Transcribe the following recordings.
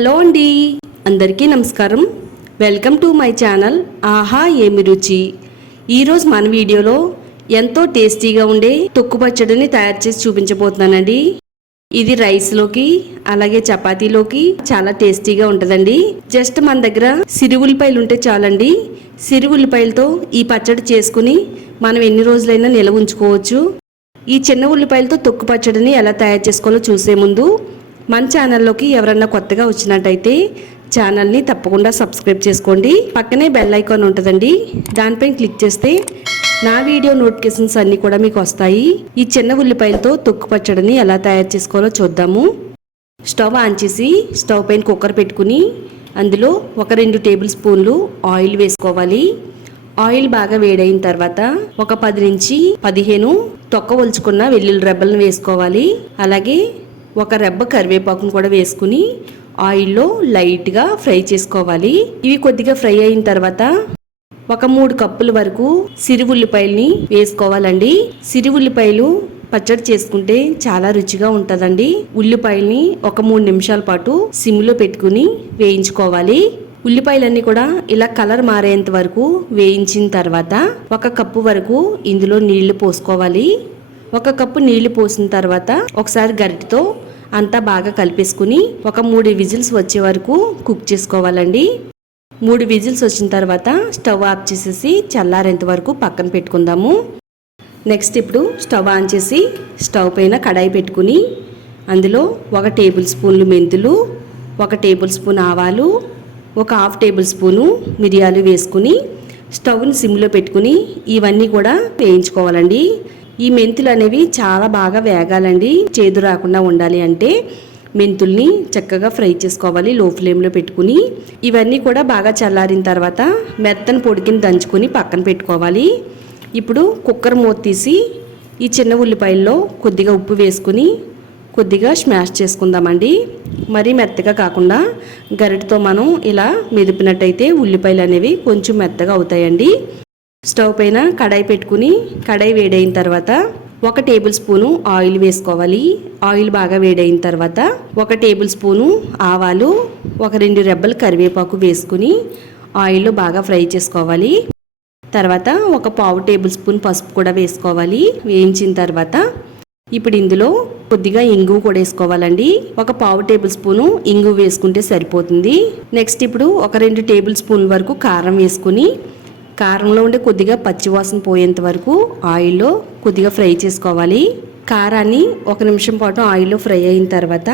Hello అండి. అందరికీ నమస్కారం. వెల్కమ్ టు మై ఛానల్ ఆహా ఏమి రుచి. ఈరోజు మన వీడియోలో ఎంతో టేస్టీగా ఉండే తొక్కు పచ్చడిని తయారు చేసి చూపించబోతున్నానండి. ఇది రైస్లోకి అలాగే చపాతీలోకి చాలా టేస్టీగా ఉంటుందండి. జస్ట్ మన దగ్గర సిరి ఉల్లిపాయలు ఉంటే చాలండి. సిరి ఉల్లిపాయలతో ఈ పచ్చడి చేసుకుని మనం ఎన్ని రోజులైనా నిల్వ ఉంచుకోవచ్చు. ఈ చిన్న ఉల్లిపాయలతో తొక్కు పచ్చడిని ఎలా తయారు చేసుకోవాలో చూసే ముందు మన ఛానల్లోకి ఎవరన్నా కొత్తగా వచ్చినట్టయితే ఛానల్ని తప్పకుండా సబ్స్క్రైబ్ చేసుకోండి. పక్కనే బెల్ ఐకాన్ ఉంటుందండి. దానిపైన క్లిక్ చేస్తే నా వీడియో నోటిఫికేషన్స్ అన్నీ కూడా మీకు వస్తాయి. ఈ చిన్న ఉల్లిపాయలతో తొక్కు పచ్చడిని ఎలా తయారు చేసుకోవాలో చూద్దాము. స్టవ్ ఆన్ చేసి స్టవ్ పైన కుక్కర్ పెట్టుకుని అందులో ఒక రెండు టేబుల్ స్పూన్లు ఆయిల్ వేసుకోవాలి. ఆయిల్ బాగా వేడైన తర్వాత ఒక పది నుంచి పదిహేను తొక్క ఒలుచుకున్న వెల్లుల్లి రెబ్బలను వేసుకోవాలి. అలాగే ఒక రెబ్బ కరివేపాకును కూడా వేసుకుని ఆయిల్లో లైట్గా ఫ్రై చేసుకోవాలి. ఇవి కొద్దిగా ఫ్రై అయిన తర్వాత ఒక మూడు కప్పుల వరకు సిరి ఉల్లిపాయల్ని వేసుకోవాలండి. సిరి ఉల్లిపాయలు పచ్చడి చేసుకుంటే చాలా రుచిగా ఉంటుందండి. ఉల్లిపాయల్ని ఒక మూడు నిమిషాల పాటు సిమ్లో పెట్టుకుని వేయించుకోవాలి. ఉల్లిపాయలన్నీ కూడా ఇలా కలర్ మారేంత వరకు వేయించిన తర్వాత ఒక కప్పు వరకు ఇందులో నీళ్ళు పోసుకోవాలి. ఒక కప్పు నీళ్ళు పోసిన తర్వాత ఒకసారి గరిటతో అంతా బాగా కలిపేసుకుని ఒక మూడు విజిల్స్ వచ్చే వరకు కుక్ చేసుకోవాలండి. మూడు విజిల్స్ వచ్చిన తర్వాత స్టవ్ ఆఫ్ చేసేసి చల్లారేంత వరకు పక్కన పెట్టుకుందాము. నెక్స్ట్ ఇప్పుడు స్టవ్ ఆన్ చేసి స్టవ్ పైన కడాయి పెట్టుకుని అందులో ఒక టేబుల్ స్పూన్లు మెంతులు ఒక టేబుల్ స్పూన్ ఆవాలు ఒక హాఫ్ టేబుల్ స్పూను మిరియాలు వేసుకుని స్టవ్ని సిమ్లో పెట్టుకుని ఇవన్నీ కూడా వేయించుకోవాలండి. ఈ మెంతులు అనేవి చాలా బాగా వేగాలండి. చేదు రాకుండా ఉండాలి అంటే మెంతుల్ని చక్కగా ఫ్రై చేసుకోవాలి లో ఫ్లేమ్లో పెట్టుకుని. ఇవన్నీ కూడా బాగా చల్లారిన తర్వాత మెత్తని పొడికిని దంచుకొని పక్కన పెట్టుకోవాలి. ఇప్పుడు కుక్కర్ మూత తీసి ఈ చిన్న ఉల్లిపాయల్లో కొద్దిగా ఉప్పు వేసుకుని కొద్దిగా స్మాష్ చేసుకుందామండి. మరీ మెత్తగా కాకుండా గరిటతో మనం ఇలా మెదిపినట్టయితే ఉల్లిపాయలు అనేవి కొంచెం మెత్తగా అవుతాయండి. స్టవ్ పైన కడాయి పెట్టుకుని కడాయి వేడైన తర్వాత ఒక టేబుల్ స్పూను ఆయిల్ వేసుకోవాలి. ఆయిల్ బాగా వేడైన తర్వాత ఒక టేబుల్ స్పూను ఆవాలు ఒక రెండు రెబ్బలు కరివేపాకు వేసుకుని ఆయిల్లో బాగా ఫ్రై చేసుకోవాలి. తర్వాత ఒక పావు టేబుల్ స్పూన్ పసుపు కూడా వేసుకోవాలి. వేయించిన తర్వాత ఇప్పుడు ఇందులో కొద్దిగా ఇంగు కూడా వేసుకోవాలండి. ఒక పావు టేబుల్ స్పూను ఇంగు వేసుకుంటే సరిపోతుంది. నెక్స్ట్ ఇప్పుడు ఒక రెండు టేబుల్ స్పూన్ వరకు కారం వేసుకుని కారంలో ఉండే కొద్దిగా పచ్చివాసన పోయేంత వరకు ఆయిల్లో కొద్దిగా ఫ్రై చేసుకోవాలి. కారాన్ని ఒక నిమిషం పాటు ఆయిల్లో ఫ్రై అయిన తర్వాత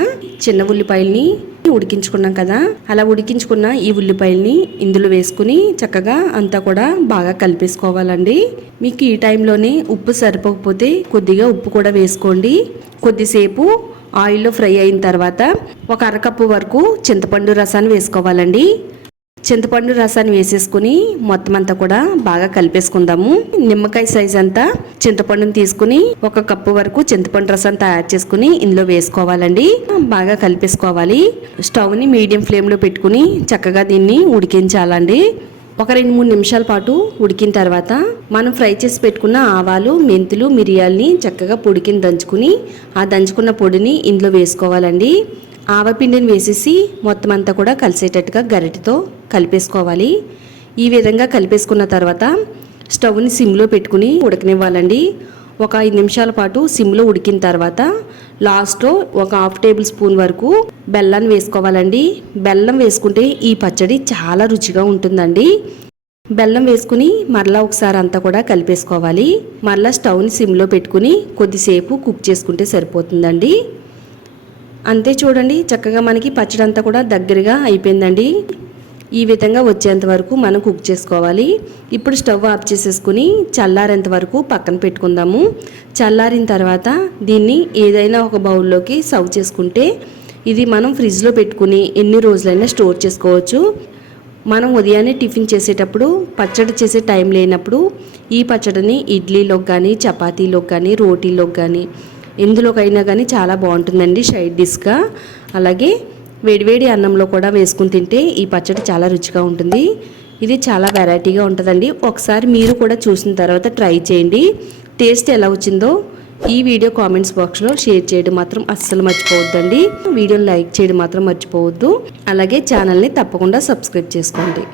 చిన్న ఉల్లిపాయల్ని ఉడికించుకున్నాం కదా అలా ఉడికించుకున్న ఈ ఉల్లిపాయల్ని ఇందులో వేసుకుని చక్కగా అంతా కూడా బాగా కలిపేసుకోవాలండి. మీకు ఈ టైంలోనే ఉప్పు సరిపోకపోతే కొద్దిగా ఉప్పు కూడా వేసుకోండి. కొద్దిసేపు ఆయిల్లో ఫ్రై అయిన తర్వాత ఒక అరకప్పు వరకు చింతపండు రసాన్ని వేసుకోవాలండి. చింతపండు రసాన్ని వేసేసుకుని మొత్తం అంతా కూడా బాగా కలిపేసుకుందాము. నిమ్మకాయ సైజ్ అంతా చింతపండుని తీసుకుని ఒక కప్పు వరకు చింతపండు రసం తయారు చేసుకుని ఇందులో వేసుకోవాలండి. బాగా కలిపేసుకోవాలి. స్టవ్ని మీడియం ఫ్లేమ్లో పెట్టుకుని చక్కగా దీన్ని ఉడికించాలండి. ఒక రెండు మూడు నిమిషాల పాటు ఉడికిన తర్వాత మనం ఫ్రై చేసి పెట్టుకున్న ఆవాలు మెంతులు మిరియాలని చక్కగా పొడికిని దంచుకుని ఆ దంచుకున్న పొడిని ఇందులో వేసుకోవాలండి. ఆవపిండిని వేసేసి మొత్తం అంతా కూడా కలిసేటట్టుగా గరిటెతో కలిపేసుకోవాలి. ఈ విధంగా కలిపేసుకున్న తర్వాత స్టవ్ని సిమ్లో పెట్టుకుని ఉడకనివ్వాలండి. ఒక ఐదు నిమిషాల పాటు సిమ్లో ఉడికిన తర్వాత లాస్ట్లో ఒక హాఫ్ టేబుల్ స్పూన్ వరకు బెల్లాన్ని వేసుకోవాలండి. బెల్లం వేసుకుంటే ఈ పచ్చడి చాలా రుచిగా ఉంటుందండి. బెల్లం వేసుకుని మరలా ఒకసారి అంతా కూడా కలిపేసుకోవాలి. మరలా స్టవ్ని సిమ్లో పెట్టుకుని కొద్దిసేపు కుక్ చేసుకుంటే సరిపోతుందండి. అంతే చూడండి చక్కగా మనకి పచ్చడి అంతా కూడా దగ్గరగా అయిపోయిందండి. ఈ విధంగా వచ్చేంత వరకు మనం కుక్ చేసుకోవాలి. ఇప్పుడు స్టవ్ ఆఫ్ చేసేసుకుని చల్లారేంత వరకు పక్కన పెట్టుకుందాము. చల్లారిన తర్వాత దీన్ని ఏదైనా ఒక బౌల్లోకి సర్వ్ చేసుకుంటే ఇది మనం ఫ్రిడ్జ్లో పెట్టుకుని ఎన్ని రోజులైనా స్టోర్ చేసుకోవచ్చు. మనం ఉదయాన్నే టిఫిన్ చేసేటప్పుడు పచ్చడి చేసే టైం లేనప్పుడు ఈ పచ్చడిని ఇడ్లీలోకి కానీ చపాతీలోకి కానీ రోటీలోకి కానీ ఎందులోకైనా కానీ చాలా బాగుంటుందండి సైడ్ డిష్గా. అలాగే వేడివేడి అన్నంలో కూడా వేసుకుని తింటే ఈ పచ్చడి చాలా రుచిగా ఉంటుంది. ఇది చాలా వెరైటీగా ఉంటుందండి. ఒకసారి మీరు కూడా చూసిన తర్వాత ట్రై చేయండి. టేస్ట్ ఎలా వచ్చిందో ఈ వీడియో కామెంట్స్ బాక్స్లో షేర్ చేయడం మాత్రం అస్సలు మర్చిపోవద్దండి. వీడియోని లైక్ చేయడం మాత్రం మర్చిపోవద్దు. అలాగే ఛానల్ని తప్పకుండా సబ్స్క్రైబ్ చేసుకోండి.